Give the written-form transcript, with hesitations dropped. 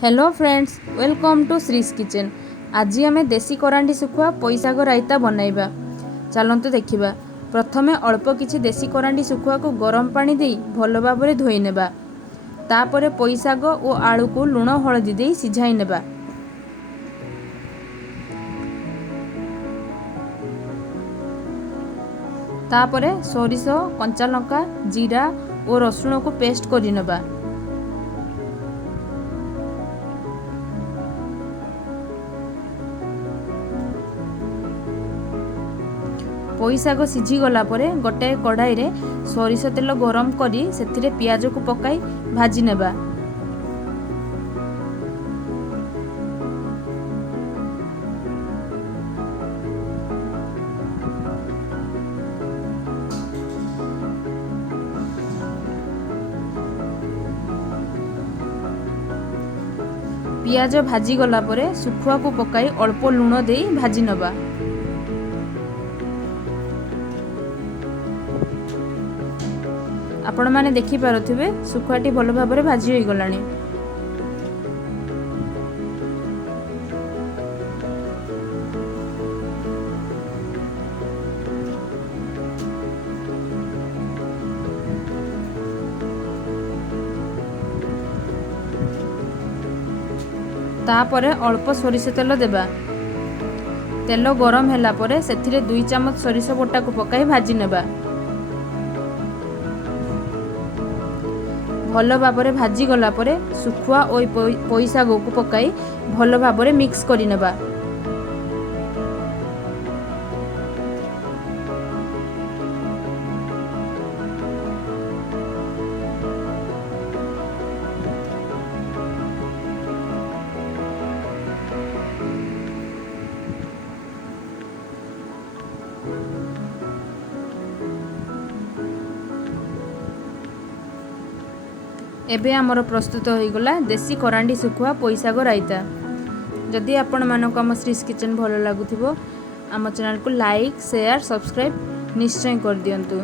Hello friends, welcome to Shree's kitchen. आज आम देसी करांडी सुखुआ पोईशाग रायता बनैबा। चलतु देखिबा। प्रथमे अल्प किछि देसी करांडी सुखुआ को गरम पानी दे भल भाबरे धोई नेबा। तापरे पोईशाग और आलू को लुण हळदी दे सिझाई नेबा। तापरे सोरिष, कंचा लंका, जीरा और रसुण को पेस्ट करि नेबा। पोईशाग सिझी गला परे गोटे कढ़ाई रे सोरिष तेल गरम करी सेथिरे पियाज को पकाई भाजी नेबा। पियाज भाजी गला परे सुखुआ को पकाई अल्प लुण दे भाजी नेबा। आपण माने देखि पारुथिबे सुखुआटी भल भाबरे भाजी होई गलानी। तापरे अल्प सोरिष तेल देबा। तेल गरम होला परे सेथिरे 2 चम्मच सोरिष बटा को पकाई भाजी नेबा। भल भाबरे भाजी गला परे सुखुआ और पोईशाग को पकाई भल भाबरे मिक्स करि नेबा। एबे आमर प्रस्तुत हो गला देसी करांडी सुखुआ पोईशाग रायता। जदि आपण मानक आम श्रीज किचन भल लगुथिबो आम चैनल को लाइक, शेयर, सब्सक्राइब निश्चय कर दियंतु।